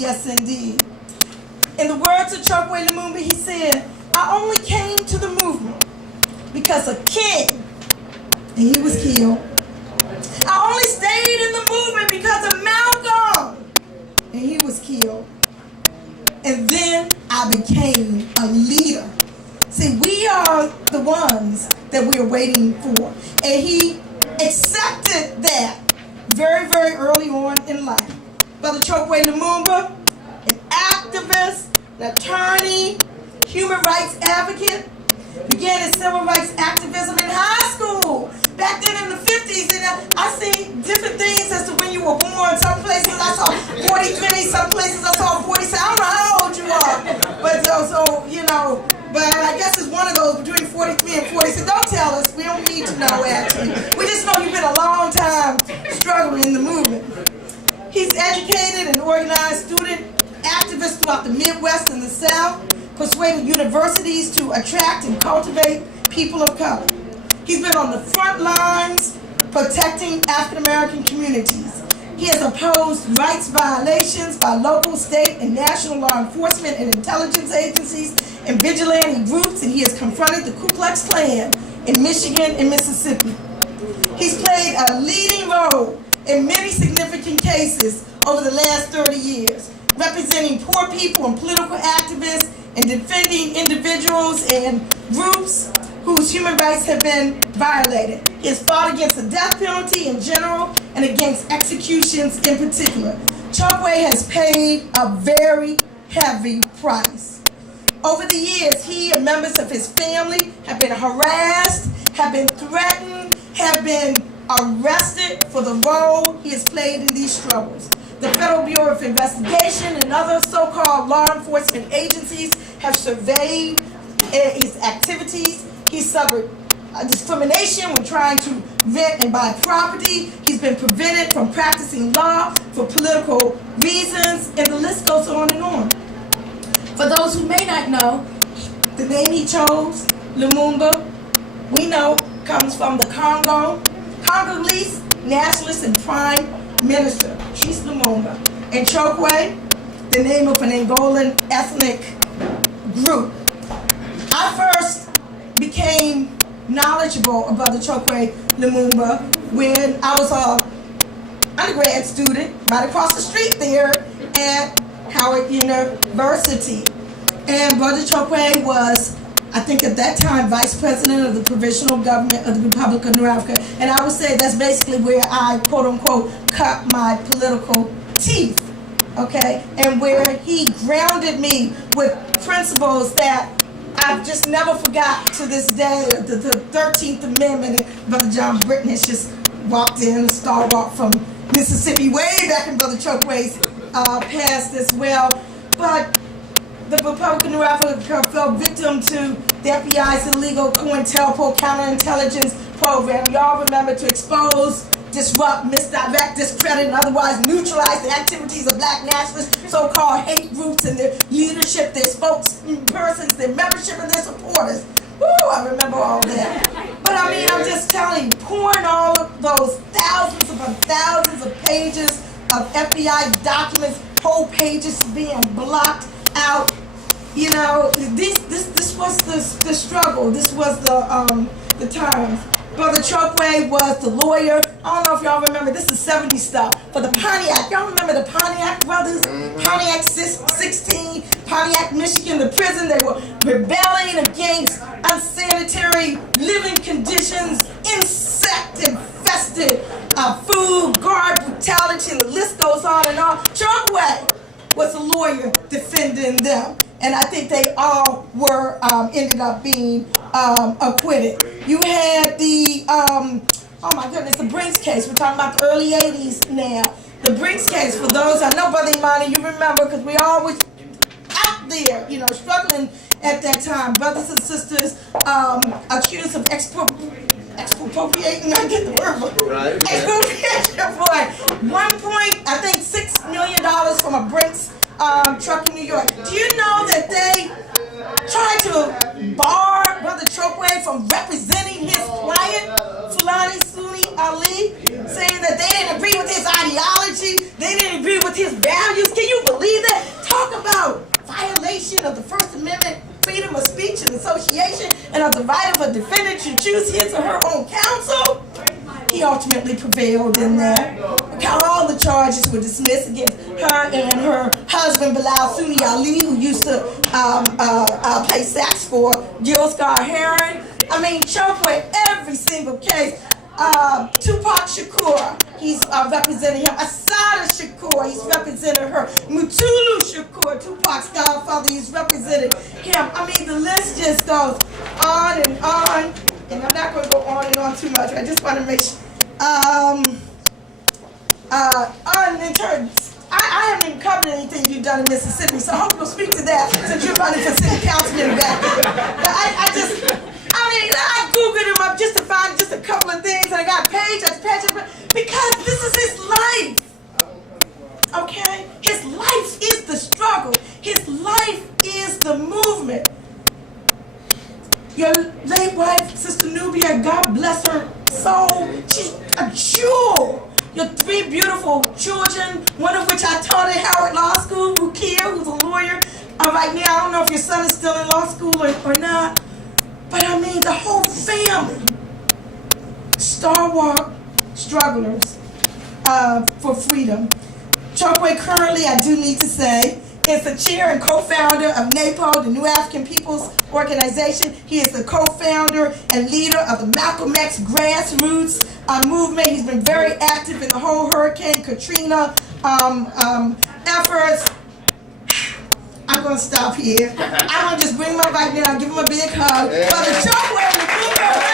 Yes, indeed. In the words of Chokwe Lumumba, he said, I only came to the movement because a king, and he was killed. I only stayed in the movement because of Malcolm, and he was killed. And then I became a leader. See, we are the ones that we are waiting for. And he accepted that very, very early on in life. Brother Chokwe Lumumba, an activist, an attorney, human rights advocate, began his civil rights activism in high school. Back then in the 50s, and I see different things as to when you were born. Some places I saw 43, some places I saw 47. I don't know how old you are, but but I guess it's one of those between 43 and 46. Don't tell us. We don't need to know, actually. We just know you've been a long time struggling in the movement. He's educated and organized student activists throughout the Midwest and the South, persuaded universities to attract and cultivate people of color. He's been on the front lines protecting African American communities. He has opposed rights violations by local, state, and national law enforcement and intelligence agencies and vigilante groups, and he has confronted the Ku Klux Klan in Michigan and Mississippi. He's played a leading role in many significant cases over the last 30 years, representing poor people and political activists and defending individuals and groups whose human rights have been violated. He has fought against the death penalty in general and against executions in particular. Chokwe has paid a very heavy price. Over the years, he and members of his family have been harassed, have been threatened, have been arrested for the role he has played in these struggles. The Federal Bureau of Investigation and other so-called law enforcement agencies have surveyed his activities. He suffered discrimination when trying to rent and buy property. He's been prevented from practicing law for political reasons, and the list goes on and on. For those who may not know, the name he chose, Lumumba, we know comes from the Congolese nationalist and prime minister, Patrice Lumumba. And Chokwe, the name of an Angolan ethnic group. I first became knowledgeable about the Chokwe Lumumba when I was an undergrad student right across the street there at Howard University. And Brother Chokwe was, I think at that time, vice president of the provisional government of the Republic of North Africa. And I would say that's basically where I, quote unquote, cut my political teeth. Okay? And where he grounded me with principles that I've just never forgot to this day. The 13th Amendment, and Brother John Britton has just walked in, a star walk from Mississippi, way back in Brother Chokwe's past as well. But the Republic of North Africa fell victim to the FBI's illegal COINTELPRO counterintelligence program. Y'all remember, to expose, disrupt, misdirect, discredit, and otherwise neutralize the activities of black nationalists, so-called hate groups and their leadership, their spokespersons, their membership, and their supporters. Woo, I remember all that. But I mean, I'm just telling you, pouring all of those thousands upon thousands of pages of FBI documents, whole pages being blocked out. You know, this was the struggle. This was the times. Brother Chokwe was the lawyer. I don't know if y'all remember, this is 70s stuff, for the Pontiac. Y'all remember the Pontiac brothers? Pontiac 16, Pontiac, Michigan, the prison. They were rebelling against unsanitary living conditions, insect-infested food, guard brutality, and the list goes on and on. Chokwe was a lawyer defending them. And I think they all were ended up being acquitted. You had the, oh my goodness, the Brinks case. We're talking about the early 80s now. The Brinks case, for those, I know, Brother Imani, you remember, because we always out there, you know, struggling at that time. Brothers and sisters accused of expropriating, I get the word, right. Expropriation for $1.6 million from a Brinks truck in New York. Do you know that they tried to bar Brother Chokwe from representing his client, Fulani Sunni Ali, saying that they didn't agree with his ideology, they didn't agree with his values? Can you believe that? Constitution, of the First Amendment, freedom of speech and association, and of the right of a defendant to choose his or her own counsel. He ultimately prevailed in that. All the charges were dismissed against her and her husband, Bilal Sunni Ali, who used to play sax for Jill Scott-Heron. I mean, Chokwe, every single case. Tupac Shakur, he's representing him. Assata Shakur, he's represented her. Mutulu Shakur, Tupac's godfather, he's represented him. I mean, the list just goes on and on. And I'm not going to go on and on too much. I just want to make sure. In terms, I haven't even covered anything you've done in Mississippi, so I hope you'll speak to that since you're running for city councilman back there. But I Googled him up just to find just a couple of things, and I got page after page after page, because this is his life. Okay? His life is the struggle. His life is the movement. Your late wife, Sister Nubia, God bless her soul. She's a jewel. Your 3 beautiful children, one of which I taught at Howard Law School, Rukia, who's a lawyer. Right now, I don't know if your son is still in law school or not. But I mean, the whole family. Stalwart strugglers for freedom. Chokwe currently, I do need to say, is the chair and co-founder of NAPO, the New African People's Organization. He is the co-founder and leader of the Malcolm X grassroots movement. He's been very active in the whole Hurricane Katrina efforts. I'm going to stop here. I'm going to just bring him up right now, give him a big hug. Brother Chokwe Lumumba.